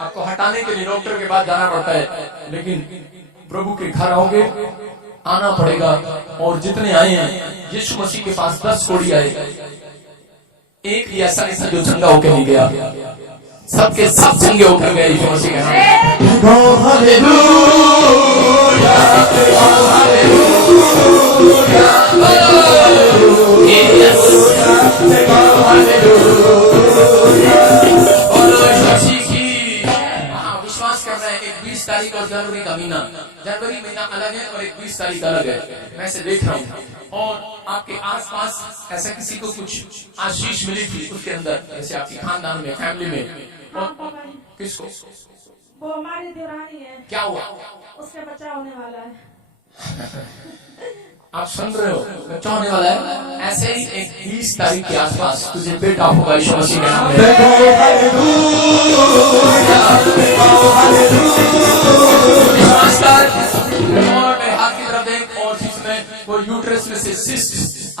आपको हटाने के लिए डॉक्टर के पास जाना पड़ता है, लेकिन प्रभु के घर आओगे, आना पड़ेगा। और जितने आए हैं यीशु मसीह के पास 10 कोड़ी आए, एक भी ऐसा नहीं था जो चंगा होकर नहीं गया, सबके सब चंगे होकर गए यीशु मसीह के नाम। विश्वास करना है। एक 20 तारीख और जनवरी का महीना, जनवरी महीना अलग है और एक 20 तारीख अलग है। मैं इसे देख रहा हूँ और आपके आसपास ऐसा किसी को कुछ आशीष मिली थी उसके अंदर, जैसे आपके खानदान में, फैमिली में। किसको? वो हमारी देवरानी है। क्या हुआ? उसका बच्चा होने वाला है। आप सुन रहे हो, बच्चा होने वाला है। ऐसे ही एक 20 तारीख के आसपास तुझे बेटा होगा यीशु मसीह के नाम में। और मेरे हाथ की तरफ देख, और जिसमें वो यूट्रस में से सिस्ट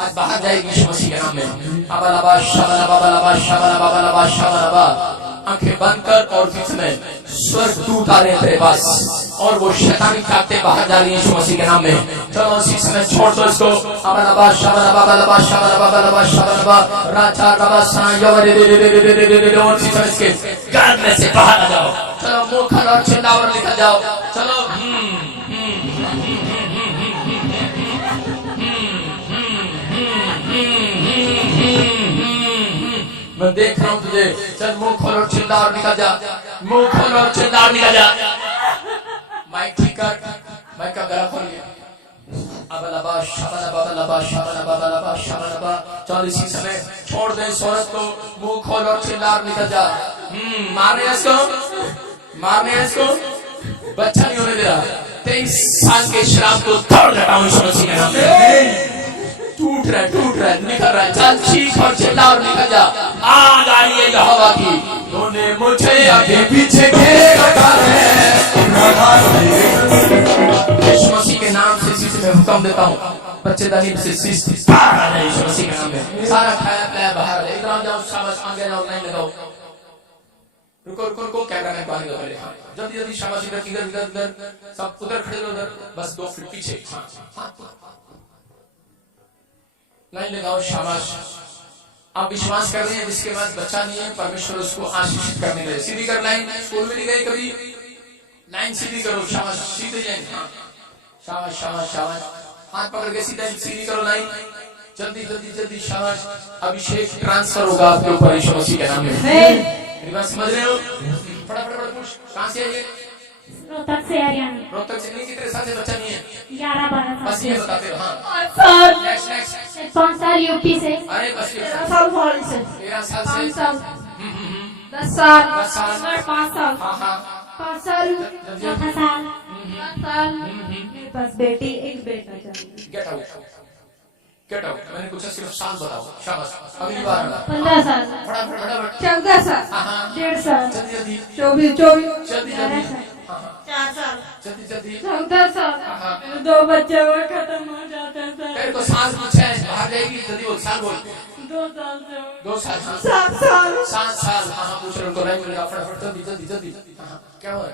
आज बाहर जाएगी यीशु मसीह के नाम में। अबलबा शबलबा बलबा शबलबा बलबा शबलबा। आंखें बंद कर और जिसमें स्वर्ग दूत आ रहे हैं तेरे पास, और वो शैतानी ताकतें बाहर जा रही हैं यीशु मसीह के नाम में। चलो इसी समय छोड़ दो इसको। अबलबा शबलबा बलबा शबलबा बलबा शबलबा राजा रबा सायवरे दे दे दे दे दे दे। और इसी समय इसके गर्भ में से बाहर आ जाओ। चलो मुंह खोलो और चिल्लाओ और निकल जाओ। चलो मैं देख रहा हूँ तुझे। चल मुंह खोलो और चिल्ला और निकल जा। मुंह खोलो और चिल्ला और निकल जा। माइक ठीक कर, माइक का गला खोल लिया। अबलबा शबलबा बलबा शबलबा बलबा शबलबा। चल इसी समय छोड़ दे इस औरत को। मुंह खोल और चिल्ला और निकल जा। मारने इसको, मारने इसको। बच्चा नहीं होने दे रहा। 23 साल के शराब को तोड़ घटाऊं यीशु मसीह के नाम में। टूट रहा है, निकल रहा है। चल चीख और चिल्ला और निकल जा। आग आ रही है यहोवा की। तूने मुझे आगे पीछे घेर रखा है। यीशु मसीह के नाम से इसी से मैं हुक्म देता हूँ, बच्चेदानी से शिष्ट बाहर आ जाए यीशु मसीह के नाम में। सारा खाया पिलाया बाहर आ जाए। इधर आ जाओ, शाबाश, आगे जाओ, लाइन लगाओ। रुको रुको रुको, कैमरा मैन बाहर निकल। हाँ जल्दी जल्दी, शाबाश। इधर इधर इधर इधर, सब उधर खड़े रहो, उधर बस 2 फीट पीछे। हाँ लाइन लगाओ, शाबाश। आप विश्वास कर रहे हैं जिसके पास बच्चा नहीं है, परमेश्वर उसको आशीषित करने के लिए। सीधी कर लाइन। स्कूल में नहीं गए कभी? लाइन सीधी करो, शाबाश। सीधे लाइन, शाबाश शाबाश शाबाश। हाथ पकड़ के सीधा सीधी करो लाइन। जल्दी जल्दी जल्दी, शाबाश। अभिषेक ट्रांसफर होगा आपके ऊपर यीशु मसीह के नाम में। मेरी बात समझ रहे हो? फटाफट पूछ, कहाँ से आइए? रोहतक से हरियाणा। रोहतक से। नहीं, कितने साल से बच्चा नहीं है? 11-12 साल। बस ये बताते हो। हाँ नेक्स्ट नेक्स्ट। 5 साल यूपी से। अरे बस 13 साल फॉरेन से। 13 साल 5 से। साल 10 साल 10 साल 5 साल हाँ हाँ 5 साल 4 साल 7 साल। मेरे पास बेटी, एक बेटा चाहिए। Get out, get out. मैंने पूछा सिर्फ साल बताओ, शाबाश। अगली बार 15 साल फटाफट फटाफट। 14 साल हाँ हाँ 1.5 साल जल्दी जल्दी 24 जल्दी जल्दी। हाँ हाँ 4 साल जल्दी जल्दी। 14 साल। हाँ 2 बच्चे और खत्म हो जाते हैं। तेरे को साल पूछा है, बाहर जाएगी। जल्दी बोल, साल बोल। 2 साल से 2 साल। 7 साल 7 साल। हाँ हाँ पूछ रहे उनको, लाइन में लगा। फटाफट जल्दी जल्दी जल्दी। हाँ क्या हुआ?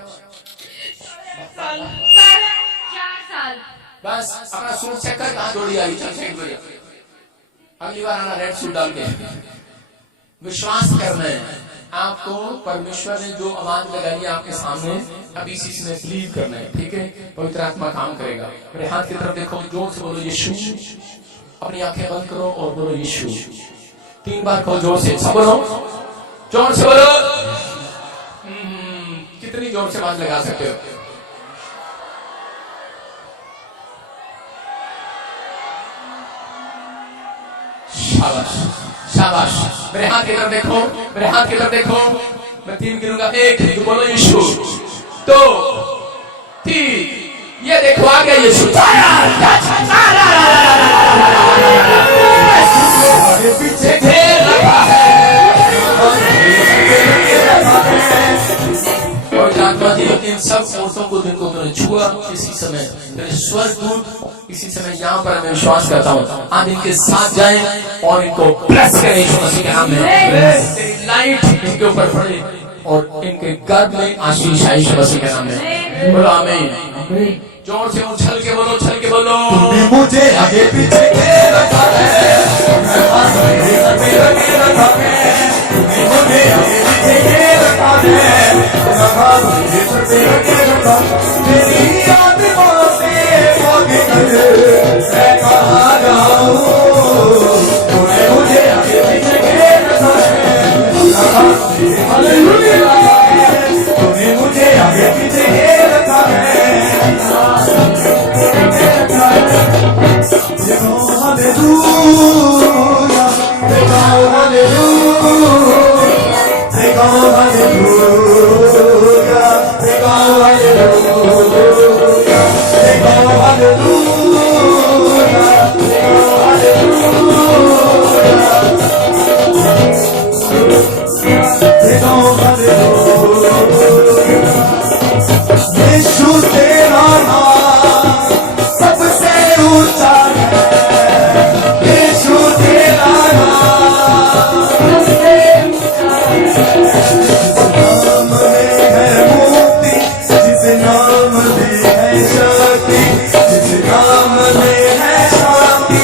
4 साल। बस अपना सूट चेक कर, कहाँ जोड़ी आई। चल चेक करिए। अगली बार आना रेड सूट डाल के। विश्वास करना है आपको। परमेश्वर ने जो आवाज लगाई है आपके सामने, अभी इसी में बिलीव करना है, ठीक है? पवित्र आत्मा काम करेगा। मेरे हाथ की तरफ देखो, जोर से बोलो यीशु। अपनी आंखें बंद करो और बोलो यीशु। 3 बार कहो जोर से। सब बोलो, जोर से बोलो। कितनी जोर से आवाज लगा सकते हो? शाबाश शाबाश। मेरे हाथ की तरफ देखो, मेरे हाथ की तरफ देखो। मैं 3 गिनूंगा। 1 2 बोलो यीशु। 2 3 ये देखो आ गया यीशु। पीछे घेर रखा है। इन सब औरतों को जिनको तुमने छुआ, इसी समय तेरे स्वर्गदूत इसी समय यहाँ पर मैं विश्वास करता हूँ आज इनके साथ जाएं और इनको ब्लेस करें यीशु मसीह के नाम में। तेरी लाइट इनके ऊपर पड़े, और इनके गर्भ में आशीष आई मसीह के नाम में। बोलो आमीन। जोर से उछल के बोलो, उछल के बोलो। तूने मुझे आगे पीछे के रखा है, तूने मुझे आगे पीछे के रखा है, तेरी आत्मा से आगे मैं कहाँ जाऊँ। तूने मुझे आगे पीछे के रखा है, तूने मुझे आगे पीछे के रखा है। यीशु तेरा नाम सबसे ऊंचा है, यीशु तेरा नाम सबसे ऊंचा है। नाम में है मुक्ति, जिस नाम में है शक्ति, जिस नाम में है शांति,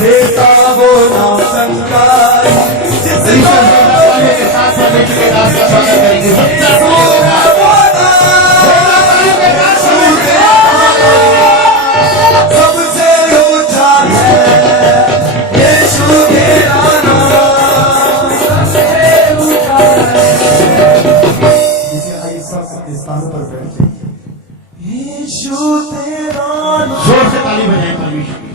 देता वो नाम संगाई, जिस नाम में सबसे ऊंचा है, यीशु तेरा नाम सबसे ऊंचा है। स्थानों पर बैठ जाइए। यीशु तेरा नाम जोर से ताली बजाएं परमेश्वर की।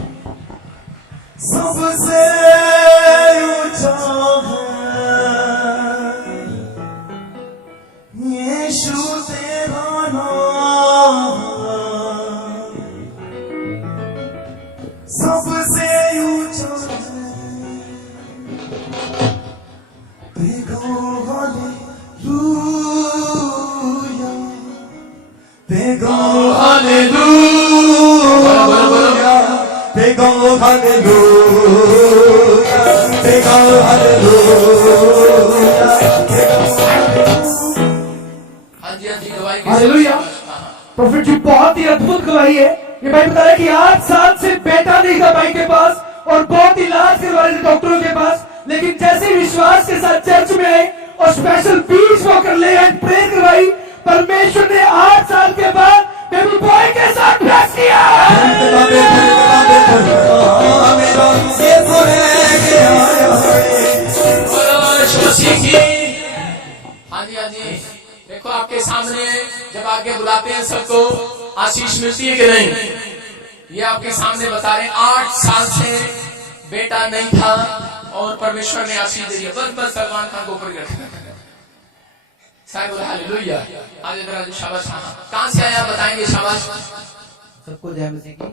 सबसे ऊंचा है, यीशु तेरा नाम सबसे ऊंचा है। बेगो हालेलुया, बेगो हालेलुया, बेगो हालेलुया, बेगो हालेलुया। हाँ जी, हाँ जी, गवाही की हालेलुया। प्रोफेट जी बहुत ही अद्भुत गवाही है। ये भाई बता रहे कि 8 साल से बेटा नहीं था भाई के पास और बहुत इलाज करवा रहे थे डॉक्टरों के पास, लेकिन जैसे विश्वास के साथ चर्च में आए और स्पेशल पीस वॉकर ले एंड प्रे करवाई, परमेश्वर ने 8 साल के बाद बेबी बॉय के साथ ब्लेस किया। हाँ जी, हाँ जी। देखो आपके सामने जब आगे बुलाते हैं सबको आशीष मिलती है कि नहीं, ये आपके सामने बता रहे 8 साल से बेटा नहीं था और परमेश्वर ने आशीष दे दिया। बस सलमान खान को ऊपर कर शायद बोला हालेलुया। आगे जरा शाबाश। कहाँ से आया बताएंगे? शाबाश। सबको जय मसीह की।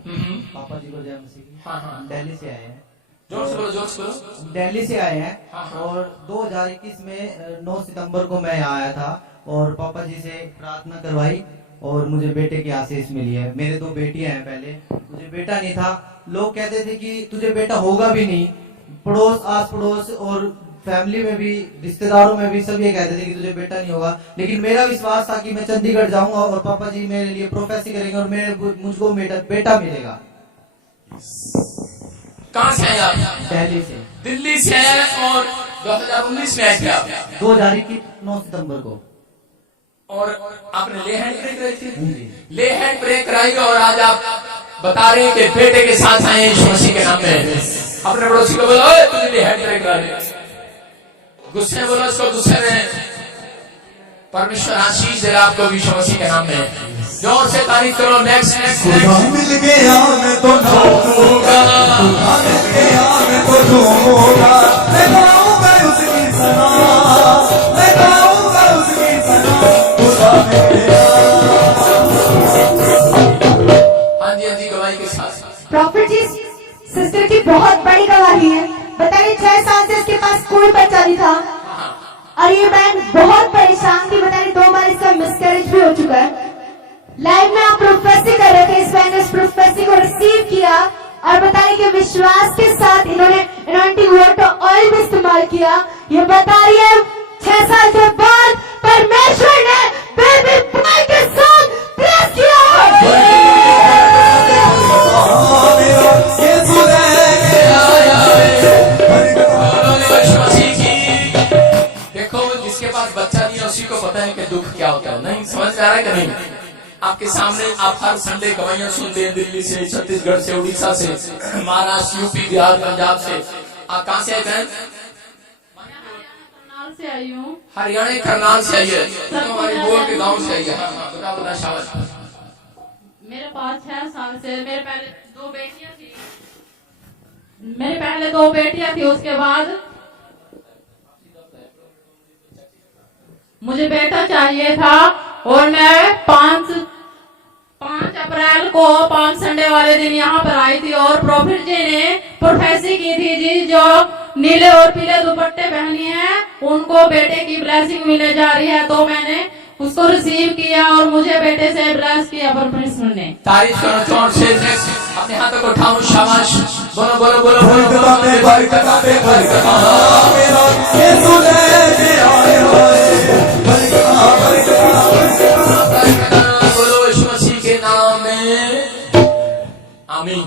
पापा जी को जय मसीह की। हाँ हाँ, दिल्ली से आए हैं। जोर से बोलो, जोर से बोलो। दिल्ली से आए हैं। हाँ। और 2021 में 9 सितंबर को मैं यहाँ आया था और पापा जी से प्रार्थना करवाई और मुझे बेटे की आशीष मिली है। मेरे 2 बेटियां हैं। पहले मुझे बेटा नहीं था, लोग कहते थे कि तुझे बेटा होगा भी नहीं। पड़ोस, आस पड़ोस और फैमिली में भी, रिश्तेदारों में भी सब ये कहते थे कि तुझे बेटा नहीं होगा, लेकिन मेरा विश्वास था कि मैं चंडीगढ़ जाऊंगा और पापा जी मेरे लिए प्रोफेसी करेंगे और मुझको बेटा मिलेगा। कहाँ से आया? दिल्ली से। दिल्ली से आया और 2019 में आए थे आप। 2021 9 सितंबर को। और आपने ले हैंड ब्रेक कराई थी? ले हैंड ब्रेक कराई और आज आप बता रहे हैं कि बेटे के साथ आए यीशु मसीह के नाम में। अपने पड़ोसी को बोलो, ओए तुझे ले हैंड ब्रेक करा दे। गुस्से में बोलो इसको, गुस्से में। परमेश्वर आशीष देगा आपको यीशु मसीह के नाम में। जोर से तारीफ करो। नेक्स्ट नेक्स्ट मिल गया मैं तो नाचूंगा, मिल गया मैं तो झूमूंगा, मैं गाऊंगा उसकी सना, मैं गाऊंगा उसकी सना। खुदा मिल गया। हाँ जी, हाँ जी, गवाही के साथ। प्रॉफिट जी, सिस्टर की बहुत बड़ी गवाही है। बताइए 6 साल से इसके पास कोई बच्चा नहीं था और ये बहन बहुत परेशान थी। बताइए 2 बार इसका मिसकैरेज भी हो चुका है। लाइव में आप प्रोफेसी कर रहे थे, इस बहन ने इस प्रोफेसी को रिसीव किया और बताइए कि विश्वास के साथ इन्होंने एनॉइंटिंग वाटर ऑयल भी इस्तेमाल किया। ये बता रही है 6 साल के बाद परमेश्वर ने बेबी बॉय के साथ ब्लेस किया है। मेरा यीशु लेके आया देखो, जिसके पास बच्चा नहीं है उसी को पता है कि दुख क्या होता है। नहीं समझ में आ रहा है कि नहीं? आपके सामने आप हर संडे गवाहियां सुनते हैं, दिल्ली से, छत्तीसगढ़ से, उड़ीसा से, महाराष्ट्र, यूपी, बिहार, पंजाब से। आप कहाँ से आए बहन? करनाल से आई हूँ। हरियाणा करनाल से आई है। तो हमारी बोल के गांव से आई है। बता शाबाश। मेरे पास 6 साल से मेरे पहले 2 बेटियां थी। मेरे पहले 2 बेटियां थी, उसके बाद मुझे बेटा चाहिए था और मैं 5 अप्रैल को 5 संडे वाले दिन यहाँ पर आई थी और प्रॉफिट जी ने प्रोफेसी की थी जी, जो नीले और पीले दुपट्टे पहनी है उनको बेटे की ब्लेसिंग मिलने जा रही है। तो मैंने उसको रिसीव किया और मुझे बेटे से ब्लेस किया परमेश्वर ने। तारीफ करो जोर से। अपने हाथों को उठाओ, शाबाश। बोलो बोलो बोलो बोलो बरकताते बरकताते बरकता मेरा यीशु लेके आया बरकता बरकता बरकता बोलो यीशु मसीह के नाम में आमीन।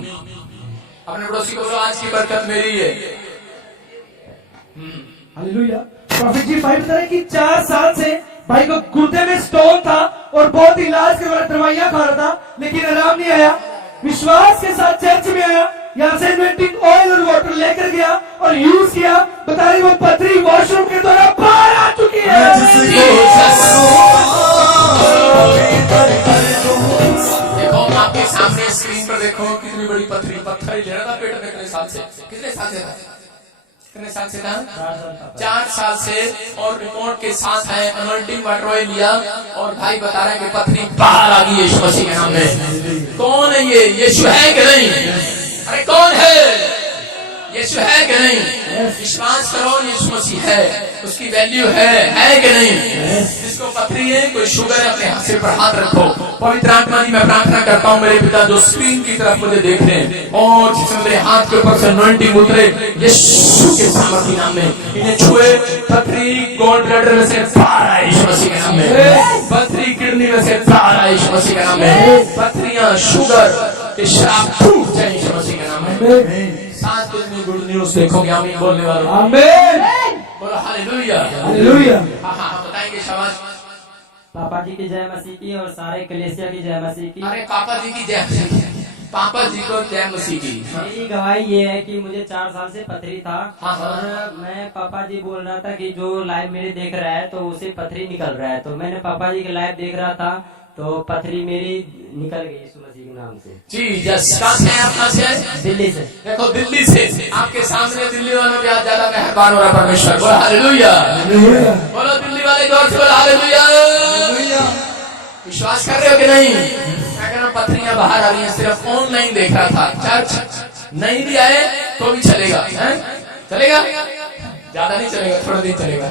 अपने पड़ोसी को बोलो आज की बरकत मेरी है। हालेलुया। प्रॉफिट जी भाई बता रहे कि 4 साल से भाई को गुर्दे में स्टोन था और बहुत इलाज के बाद दवाइयां खा रहा था, लेकिन आराम नहीं आया। विश्वास के साथ चर्च में आया, यहाँ से एनॉइंटिंग ऑयल और वाटर लेकर गया और यूज किया। बता रही वो पथरी वॉशरूम के द्वारा बाहर आ चुकी है। देखो आपके सामने स्क्रीन पर देखो कितनी बड़ी पत्थर ही ले रहा था पेट में। कितने साल से था? कितने साल से था? 4 साल से। और रिपोर्ट के साथ है अनॉइंटिंग वाटर ऑयल लिया और भाई बता रहे हैं कि पत्थरी बाहर आ गई यीशु मसीह के नाम में। कौन है ये? यीशु है कि नहीं? अरे कौन है? यीशु है कि नहीं? विश्वास करो यीशु मसीह है, उसकी वैल्यू है कि नहीं? जिसको पथरी है, कोई शुगर है, अपने हाथ से पर हाथ रखो। पवित्र आत्मा जी मैं प्रार्थना करता हूँ मेरे पिता जो स्क्रीन की तरफ मुझे देख रहे हैं और जिसमें मेरे हाथ के ऊपर से अनॉइंटिंग उतरे यीशु के सामर्थ्य नाम में इन्हें छुए। पथरी गॉल ब्लैडर में से बाहर आए यीशु मसीह के नाम में। पथरी किडनी में से बाहर आए यीशु मसीह के नाम में। पथरियां शुगर के श्राप टूट जाए यीशु मसीह के नाम में। 7 दिन में गुड न्यूज देखोगे। आमीन बोलने वालों आमीन। बोलो हालेलुया। हालेलुया। हाँ बताएंगे शाबाश। पापा जी की जय मसीह की और सारे कलेसिया की जय मसीह की। अरे पापा जी की जय मसीह की। पापा जी को जय मसीह की। मेरी गवाही ये है कि मुझे 4 साल से पथरी था हाँ। और मैं पापा जी बोल रहा था कि जो लाइव मेरे देख रहा है तो उसे पथरी निकल रहा है। तो मैंने पापा जी के लाइव देख रहा था तो पथरी मेरी निकल गई यीशु मसीह के नाम से। जी जस कहाँ से है? आप कहाँ से है? दिल्ली से। देखो दिल्ली से आपके सामने दिल्ली वालों के आज ज्यादा मेहरबान हो रहा परमेश्वर। बोलो हालेलुया। बोलो दिल्ली वाले जोर से बोलो हालेलुया। विश्वास कर रहे हो कि नहीं? मैं कह रहा हूँ पथरियां बाहर आ रही हैं। सिर्फ ऑनलाइन देख रहा था, चर्च नहीं भी आए तो भी चलेगा। चलेगा? ज्यादा नहीं चलेगा, थोड़ा दिन चलेगा।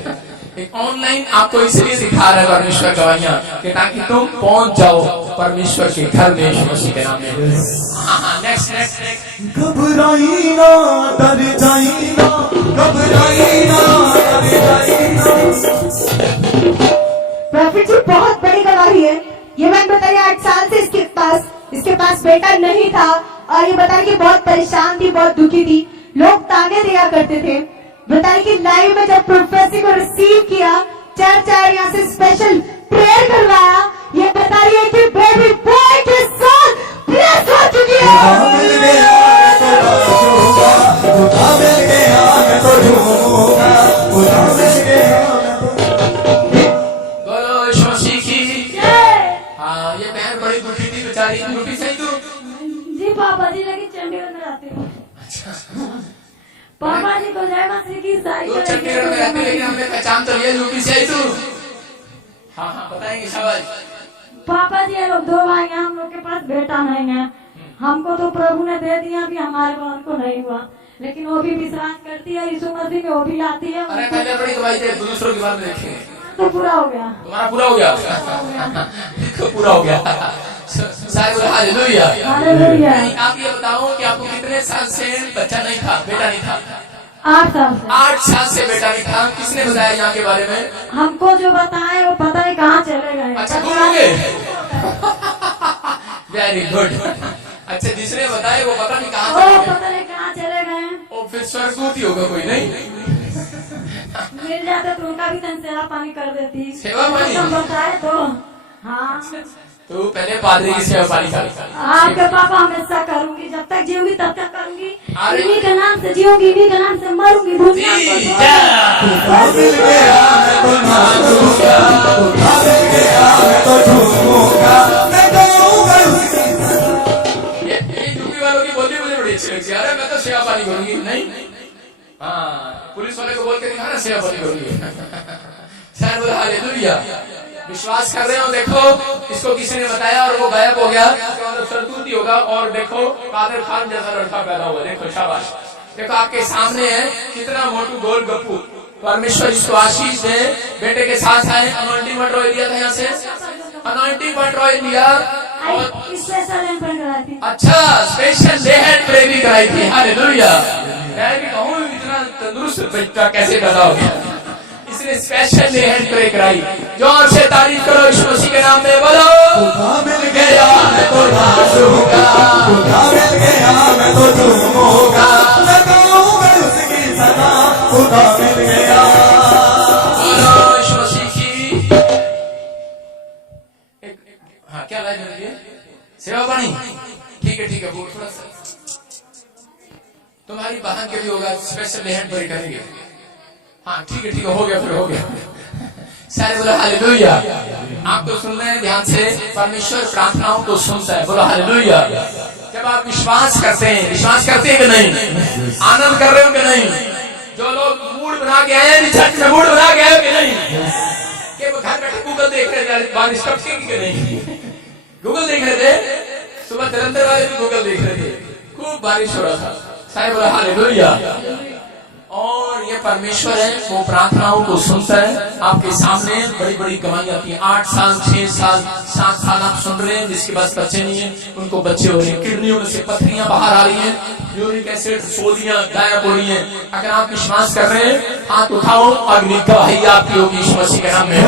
एक ऑनलाइन आपको इसलिए दिखा रहा है परमेश्वर गवाहियां कि ताकि तुम पहुंच जाओ परमेश्वर के घर में यीशु मसीह के नाम में। हाँ नेक्स्ट। घबराई ना डर जाई ना घबराई ना डर जाई ना। प्रॉफिट जी बहुत बड़ी गवाही है। ये मैंने बताया 8 साल से इसके पास बेटा नहीं था और ये बताया कि बहुत परेशान थी, बहुत दुखी थी, लोग ताने दिया करते थे। बताया कि लाइव में जब प्रोफेसी को रिसीव किया, चर्च आए, यहाँ से स्पेशल प्रेयर करवाया। ये बता रही है कि बेबी बॉय के साथ ब्लेस हो चुकी बोलो यीशु मसीह की। हाँ ये बहन बड़ी दुखी थी बेचारी। दुखी सही तू? जी पापा जी लेकिन चंडीगढ़ में रहती हूँ। पापा जी को जय मसीह की सारी तू चंडीगढ़ में रहती लेकिन हमने पहचान तो लिया दुखी सही तू। हाँ बताएंगे शाबाश। पापा जी ये लोग 2 भाई हैं, हम लोग के पास बेटा नहीं है। हमको तो प्रभु ने दे दिया, भी हमारे को उनको नहीं हुआ, लेकिन वो भी विश्वास करती है यीशु मसीह में, वो भी लाती है। अरे पहले बड़ी दवाई दे, दूसरों के बाद में देखेंगे। तो पूरा हो गया। तुम्हारा पूरा हो गया? देखो पूरा हो गया। सारे हालेलुया। हालेलुया। आप ये बताओ कि आपको कितने साल से बच्चा नहीं था, बेटा नहीं था? 8 साल से। 8 साल से बेटा नहीं था। किसने बताया यहाँ के बारे में? हमको जो बताए वो पता है कहाँ चले गए। अच्छा गुम हो गए। Very good. अच्छा जिसने बताया वो पता नहीं कहाँ वो चले गए। पता नहीं कहाँ चले गए। ओ फिर स्वर्गदूत ही होगा कोई, नहीं? मिल जाते तो उनका भी तन सेवा पानी कर देती। सेवा पानी? हम बताए तो हाँ। तो पहले पादरी की सेवा पानी कर। आपके पापा हमेशा करूंगी, जब तक जीऊंगी तब तक करूंगी। अरे। इन्हीं के नाम से जीऊंगी, इन्हीं के नाम से मरूंगी। दुनिया को जी, छोड़- जा। मिल गया मैं तो नाचूंगा, मिल गया मैं तो झूमूंगा, मैं गाऊंगा उसकी ये यूपी वालों की बोली मुझे बड़ी अच्छी लगती है। अरे मैं तो सेवा पानी करूंगी। नहीं? हाँ, पुलिस वाले को बोल के दिखा ना सेवा पानी करूंगी। शायद बोला हालेलुया। विश्वास कर रहे हो? देखो इसको किसी ने बताया और वो गायब हो गया। इसका मतलब सरदूत ही होगा। और देखो कादिर खान जैसा लड़का पैदा हुआ। देखो शाबाश। देखो आपके सामने है कितना मोटू गोल गप्पू। परमेश्वर इसको आशीष दे। बेटे के साथ आए। अनॉइंटिंग वाटर ऑयल दिया था यहाँ से। अनॉइंटिंग वाटर ऑयल दिया और स्पेशल एंट्रेंस कराई थी। अच्छा स्पेशल डे हैंड प्रे भी कराई थी। हालेलुया। मैं भी कहूँ इतना तंदुरुस्त बच्चा कैसे पैदा हो गया। इसने स्पेशल डे हैंड प्रे कराई। जोर से तारीफ करो यीशु मसीह के नाम में। बोलो मिल गया मैं तो नाचूंगा, मिल गया मैं तो झूमूंगा, मैं गाऊंगा उसकी सना, खुदा मिल गया। बोलो यीशु मसीह की। हाँ क्या लाइन है ये? सेवा पानी। ठीक है वो थोड़ा सा तुम्हारी बहन के भी होगा। स्पेशल डे हैंड प्रे करेंगे। हाँ ठीक है हो गया। फिर हो गया। सारे बोलो हालेलुया। आप तो सुन रहे हैं ध्यान से। परमेश्वर प्रार्थनाओं को सुनता है। बोलो हालेलुया। जब आप विश्वास करते हैं कि नहीं? आनंद कर रहे हो कि नहीं? जो लोग मूड बना के आए हैं चर्च में, मूड बना के आए कि नहीं? कि वो घर बैठे गूगल देख रहे थे बारिश कब से कि नहीं? गूगल देख रहे थे। सुबह जलंधर वाले भी गूगल देख रहे थे। खूब बारिश हो रहा था। सारे बोलो हालेलुया। और ये परमेश्वर है, वो प्रार्थनाओं को सुनता है। आपके सामने बड़ी बड़ी गवाही आती है। 8 साल 6 साल 7 साल आप सुन रहे हैं जिसके पास बच्चे नहीं है उनको बच्चे हो रहे हैं। किडनियों में से पत्थरियां बाहर आ रही हैं। यूरिक एसिड सोलियां गायब हो रही हैं। अगर आप विश्वास कर रहे हैं हाथ उठाओ। अग्नि गवाही आपकी होगी यीशु मसीह के नाम में।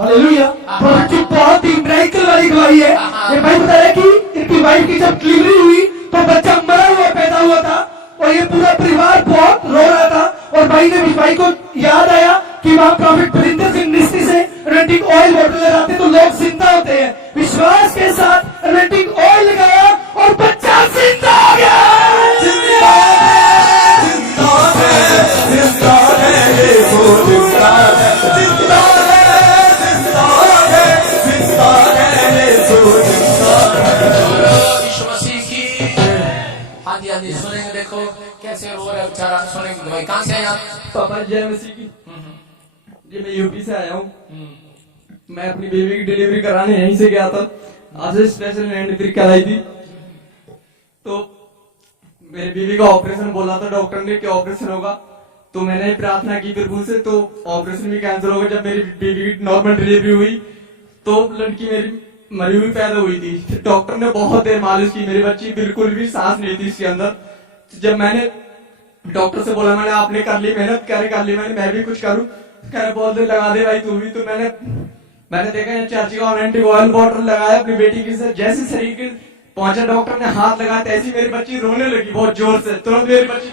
हालेलुया। प्रॉफिट जी बहुत ही मिरेकल वाली गवाही है। ये भाई बता रहे कि इनकी वाइफ की जब डिलीवरी हुई तो बच्चा मरा हुआ पैदा हुआ था और ये पूरा परिवार बहुत रो रहा था। और भाई ने भाई को याद आया कि वहाँ प्रॉफिट बरिंदर सिंह मिस्त्री से एनर्जेटिक ऑयल वाटर लगाते तो लोग जिंदा होते हैं। विश्वास के साथ एनर्जेटिक ऑयल लगाया और बच्चा जिंदा हो गया। यीशु मसीह की। हाँ जी सुनेंगे। देखो कैसे रो रहा है बेचारा। सुनेंगे भाई। कहाँ से आए आप? पापा जय मसीह की। जी मैं यूपी से आया हूँ। मैं अपनी बेबी की डिलीवरी कराने यहीं से गया था। आज स्पेशल हैंड फ्री कराई थी तो मेरी बीवी का ऑपरेशन बोला था डॉक्टर ने कि ऑपरेशन होगा। तो मैंने प्रार्थना की प्रभु से तो ऑपरेशन भी कैंसिल हो गया। जब मेरी बेबी की नॉर्मल डिलीवरी हुई तो लड़की मेरी मरी हुई पैदा हुई थी। डॉक्टर ने बहुत देर मालिश की। मेरी बच्ची बिल्कुल भी सांस नहीं थी इसके अंदर। जब मैंने डॉक्टर से बोला मैंने आपने कर ली मेहनत कर ली मैं भी कुछ करूं। कह रहे बहुत देर लगा दे भाई तू भी। तो मैंने देखा चर्च का एंटी ऑयल वाटर लगाया अपनी बेटी की। जैसे शरीर के पहुंचा डॉक्टर ने हाथ लगाया तैसी मेरी बच्ची रोने लगी बहुत जोर से। तुरंत मेरी बच्ची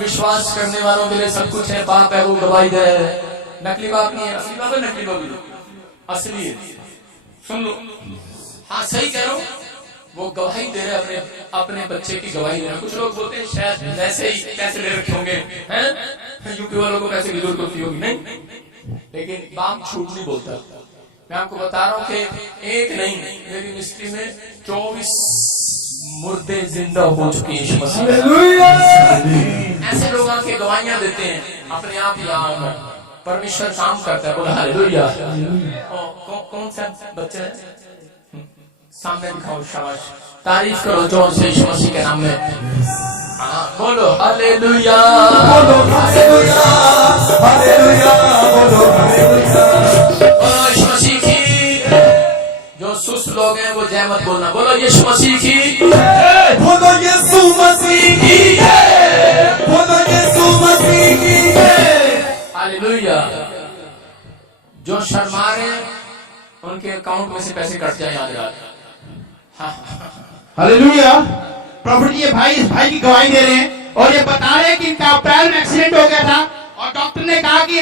विश्वास करने वालों के लिए सब कुछ है। पाप है वो गवाही दे। नकली बाप नहीं है। असली बाप है नकली बाप है। असली है। सुन लो। हाँ सही कह रहा हूँ। वो गवाही दे रहे अपने बच्चे की गवाही दे रहे। कुछ लोग बोलते हैं शायद वैसे ही पैसे ले रखे होंगे हैं। यूपी वालों को पैसे की जरूरत होती होगी। नहीं लेकिन बाप झूठ नहीं बोलता। मैं आपको बता रहा हूँ कि एक नहीं मेरी मिस्ट्री में 24 मुर्दे जिंदा हो चुके हैं। ऐसे लोग आके गवाहियां देते हैं। अपने आप ही यहाँ परमेश्वर काम करता है। बोला हालेलुया। कौन सा बच्चा है? सामने दिखाओ, शाबाश, तारीफ करो जोर से यीशु मसीह के नाम में। हाँ, बोलो हालेलुया, बोलो हालेलुया, हालेलुया, बोलो हालेलुया। बोलो यीशु मसीह की। जो सुस्त लोग हैं वो जय मत बोलना। बोलो यीशु मसीह की, बोलो यीशु मसीह की, बोलो यीशु मसीह की। हालेलुया। जो शर्मा रहे उनके अकाउंट में से पैसे कट जाए, याद रखना। हालेलुया। प्रॉफिट जी, ये भाई इस भाई की गवाही दे रहे हैं और ये बता रहे हैं कि इनका अप्रैल में एक्सीडेंट हो गया था और डॉक्टर ने कहा कि